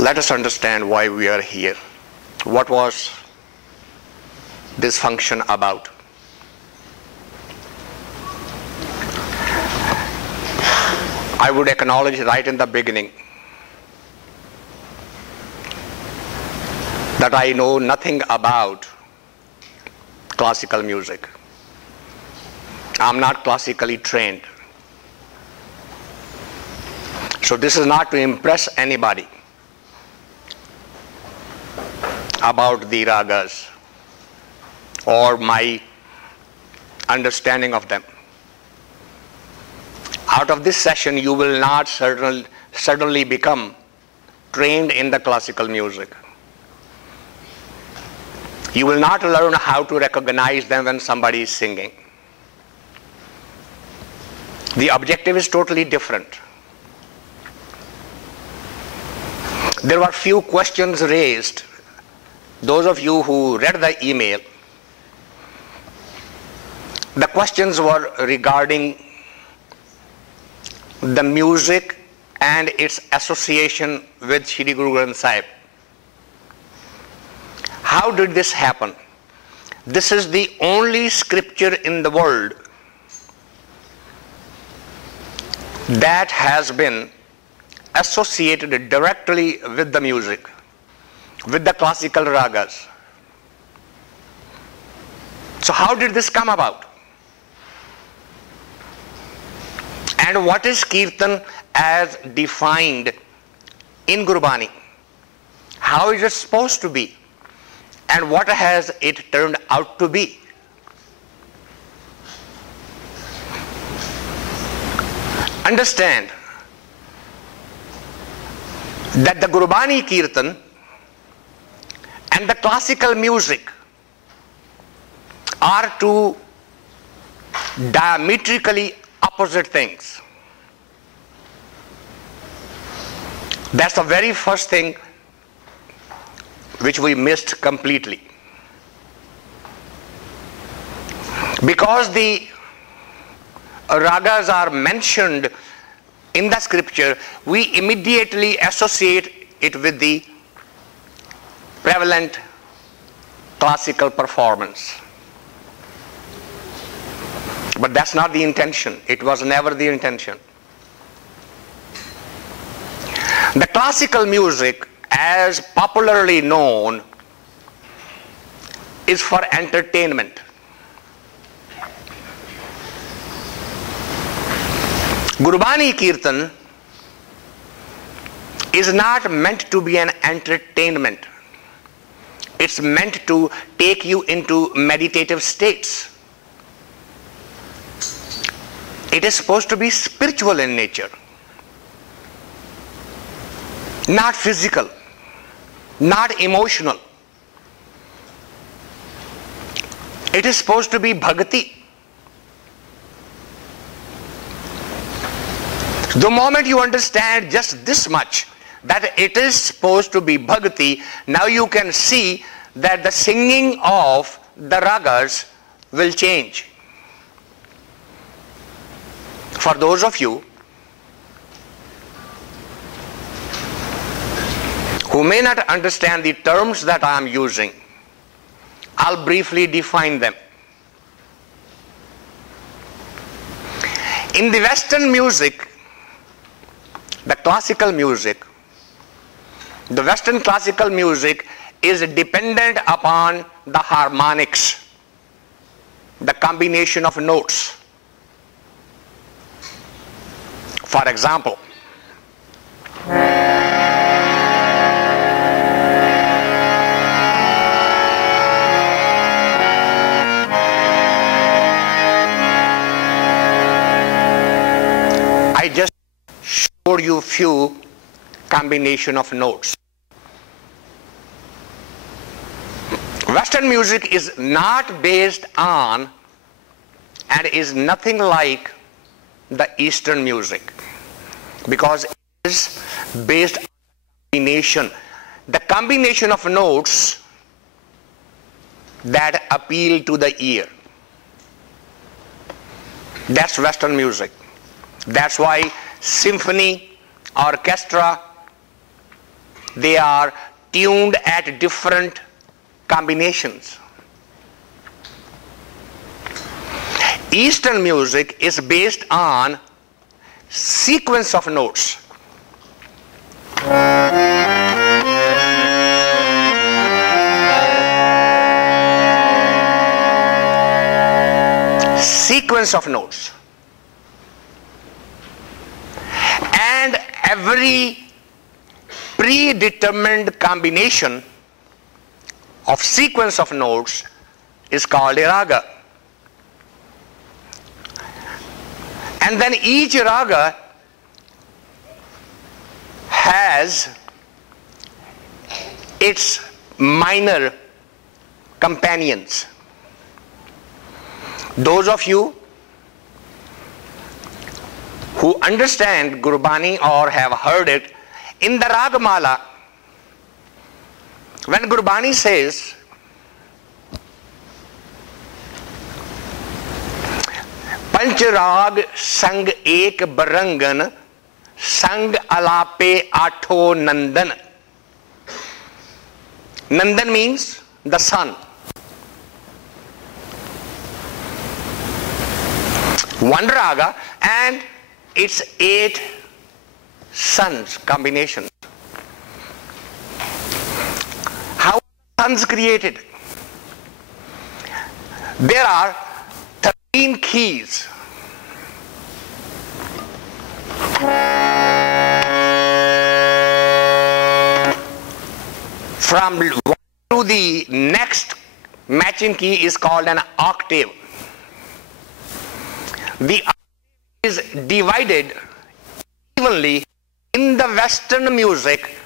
Let us understand why we are here. What was this function about? I would acknowledge right in the beginning that I know nothing about classical music. I'm not classically trained. So this is not to impress anybody about the ragas or my understanding of them. Out of this session, you will not suddenly become trained in the classical music. You will not learn how to recognize them when somebody is singing. The objective is totally different. There were few questions raised. Those of you who read the email, the questions were regarding the music and its association with Shri Guru Granth Sahib. How did this happen? This is the only scripture in the world that has been associated directly with the music, with the classical ragas. So how did this come about? And what is Kirtan as defined in Gurbani? How is it supposed to be? And what has it turned out to be? Understand that the Gurbani Kirtan and the classical music are two diametrically opposite things. That's the very first thing which we missed completely. Because the ragas are mentioned in the scripture, we immediately associate it with the prevalent classical performance. But that's not the intention. It was never the intention. The classical music, as popularly known, is for entertainment. Gurbani Kirtan is not meant to be an entertainment. It's meant to take you into meditative states. It is supposed to be spiritual in nature, not physical, not emotional. It is supposed to be bhakti. The moment you understand just this much, that it is supposed to be bhakti, now you can see that the singing of the ragas will change. For those of you who may not understand the terms that I am using, I'll briefly define them. In the Western music, the classical music, the Western classical music is dependent upon the harmonics, the combination of notes. For example, I just showed you few combination of notes. Western music is not based on and is nothing like the Eastern music, because it is based on combination, the combination of notes that appeal to the ear. That's Western music. That's why symphony, orchestra, They are tuned at different combinations. Eastern music is based on sequence of notes. Sequence of notes. And every predetermined combination of sequence of notes is called a raga. And then each raga has its minor companions. Those of you who understand Gurbani or have heard it, in the Ragamala, when Gurbani says, Pancharag sang ek barangan, sang alape atho nandan. Nandan means the sun. One raga and its 8 suns combination. How are suns created? There are 13 keys. From one to the next matching key is called an octave. The octave is divided evenly in the Western music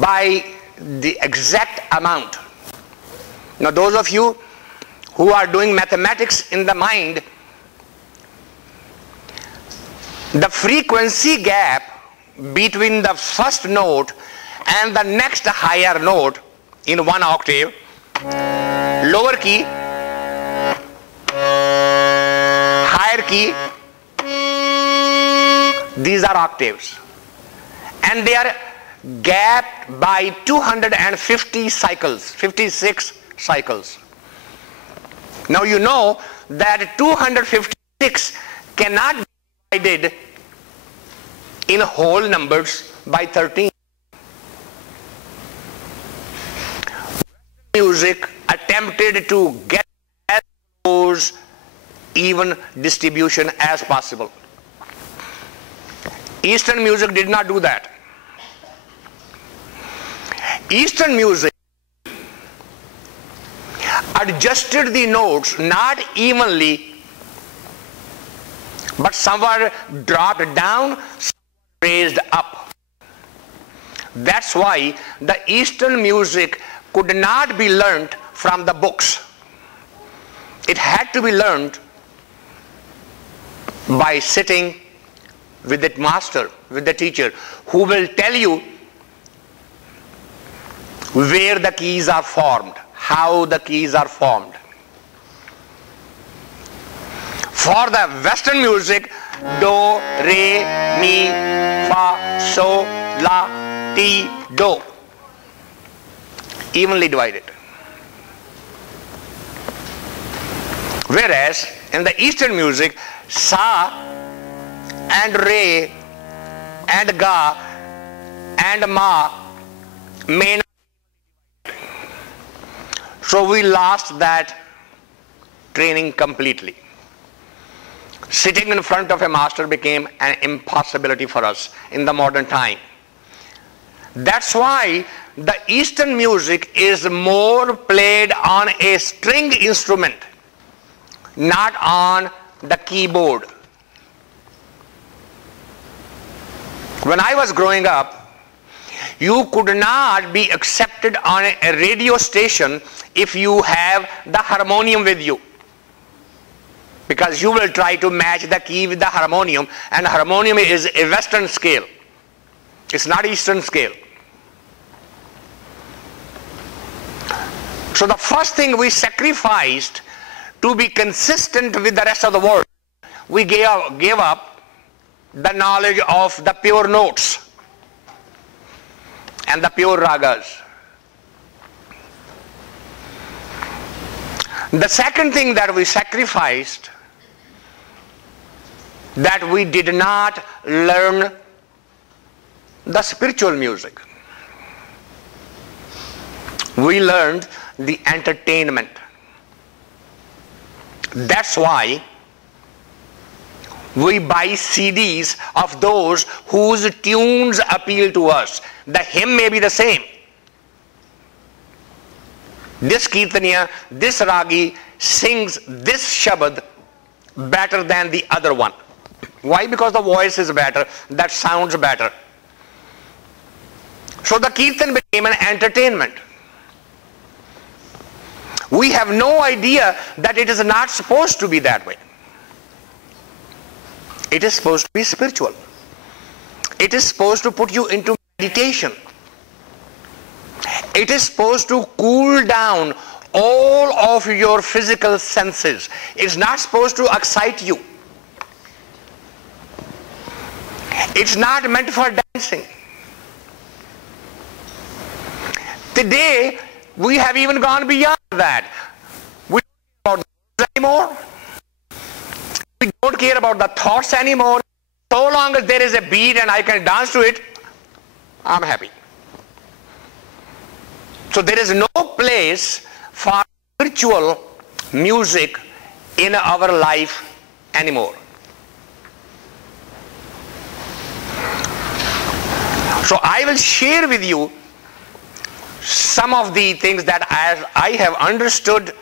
by the exact amount. Now those of you who are doing mathematics in the mind, the frequency gap between the first note and the next higher note in one octave, lower key, higher key, these are octaves, and they are gapped by 250 cycles, 56 cycles. Now you know that 256 cannot be divided in whole numbers by 13. Music attempted to get as close even distribution as possible. Eastern music did not do that. Eastern music adjusted the notes not evenly, but some were dropped down, some were raised up. That's why the Eastern music could not be learnt from the books. It had to be learnt by sitting with that master, with the teacher, who will tell you where the keys are formed, how the keys are formed. For the Western music, do, re, mi, fa, so, la, ti, do, evenly divided. Whereas in the Eastern music, sa and re and ga and ma may not. So we lost that training completely. Sitting in front of a master became an impossibility for us in the modern time. That's why the Eastern music is more played on a string instrument, not on the keyboard. When I was growing up, you could not be accepted on a radio station if you have the harmonium with you, because you will try to match the key with the harmonium, and harmonium is a Western scale. It's not Eastern scale. So the first thing we sacrificed to be consistent with the rest of the world, we gave up the knowledge of the pure notes. and the pure ragas. The second thing that we sacrificed, that we did not learn the spiritual music. We learned the entertainment. That's why we buy CDs of those whose tunes appeal to us. The hymn may be the same. This Kirtaniya, this Ragi sings this Shabad better than the other one. Why? Because the voice is better, that sounds better. So the Kirtan became an entertainment. We have no idea that it is not supposed to be that way. It is supposed to be spiritual. It is supposed to put you into meditation. It is supposed to cool down all of your physical senses. It's not supposed to excite you. It's not meant for dancing. Today, we have even gone beyond that. We don't care about the words anymore. We don't care about the thoughts anymore. So long as there is a beat and I can dance to it, I'm happy. So there is no place for spiritual music in our life anymore. So I will share with you some of the things that I have understood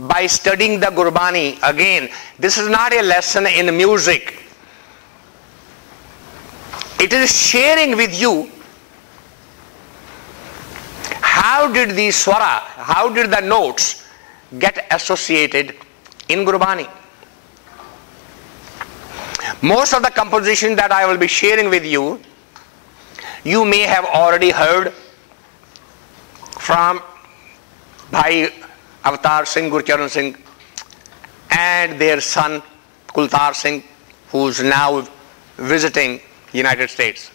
by studying the Gurbani. Again, this is not a lesson in music. It is sharing with you how did the swara, how did the notes get associated in Gurbani. Most of the composition that I will be sharing with you, you may have already heard from Bhai Avatar Singh, Gurcharan Singh, and their son Kultar Singh, who's now visiting the United States.